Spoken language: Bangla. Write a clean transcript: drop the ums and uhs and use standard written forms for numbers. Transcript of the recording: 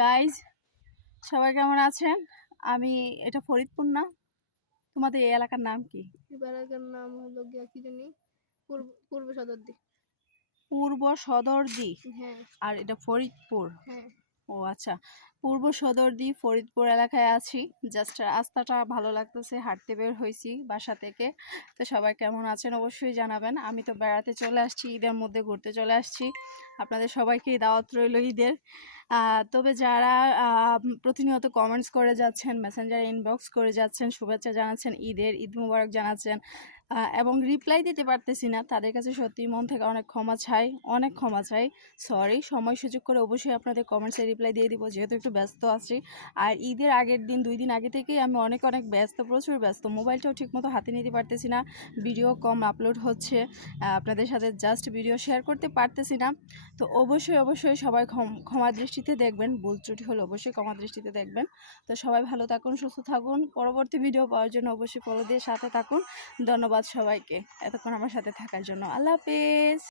গাইজ, সবাই কেমন আছেন? এটা ফরিদপুর না? তোমাদের এই এলাকার নাম কি? এলাকার নাম হলো গিয়া কি জানি, পূর্ব সদরদি। পূর্ব সদরদি। হ্যাঁ আর এটা ফরিদপুর। হ্যাঁ। ও আচ্ছা, পূর্ব সদরদি ফরিদপুর এলাকায় আছি। জাস্ট রাস্তাটা ভালো লাগতেছে, হাঁটতে বের হয়েছি বাসা থেকে। তো সবাই কেমন আছেন অবশ্যই জানাবেন। আমি তো বেড়াতে চলে আসছি, ঈদের মধ্যে ঘুরতে চলে আসছি। আপনাদের সবাইকেই দাওয়াত রইল ঈদের। তবে যারা প্রতিনিয়ত কমেন্টস করে যাচ্ছেন, মেসেঞ্জারে ইনবক্স করে যাচ্ছেন, শুভেচ্ছা জানাচ্ছেন, ঈদ মুবারক জানাচ্ছেন, এবং রিপ্লাই দিতে পারতেছি না, তাদের কাছে সত্যিই মন থেকে অনেক ক্ষমা চাই। সরি, সময় সুযোগ করে অবশ্যই আপনাদের কমেন্টসে রিপ্লাই দিয়ে দিব, যেহেতু একটু ব্যস্ত আছি। আর ঈদের আগের দিন 2 দিন আগে থেকেই আমি অনেক ব্যস্ত, প্রচুর ব্যস্ত। মোবাইলটাও ঠিকমতো হাতে নিতে পারতেছি না, ভিডিও কম আপলোড হচ্ছে, আপনাদের সাথে জাস্ট ভিডিও শেয়ার করতে পারতেছি না। তো অবশ্যই সবাই ক্ষমা দৃষ্টিতে দেখবেন, ভুল ত্রুটি হলে অবশ্যই ক্ষমা দৃষ্টিতে দেখবেন। তো সবাই ভালো থাকুন, সুস্থ থাকুন। পরবর্তী ভিডিও পাওয়ার জন্য অবশ্যই ফলো দিয়ে সাথে থাকুন। ধন্যবাদ সবাইকে এতক্ষণ আমার সাথে থাকার জন্য। আল্লাহ হাফেজ।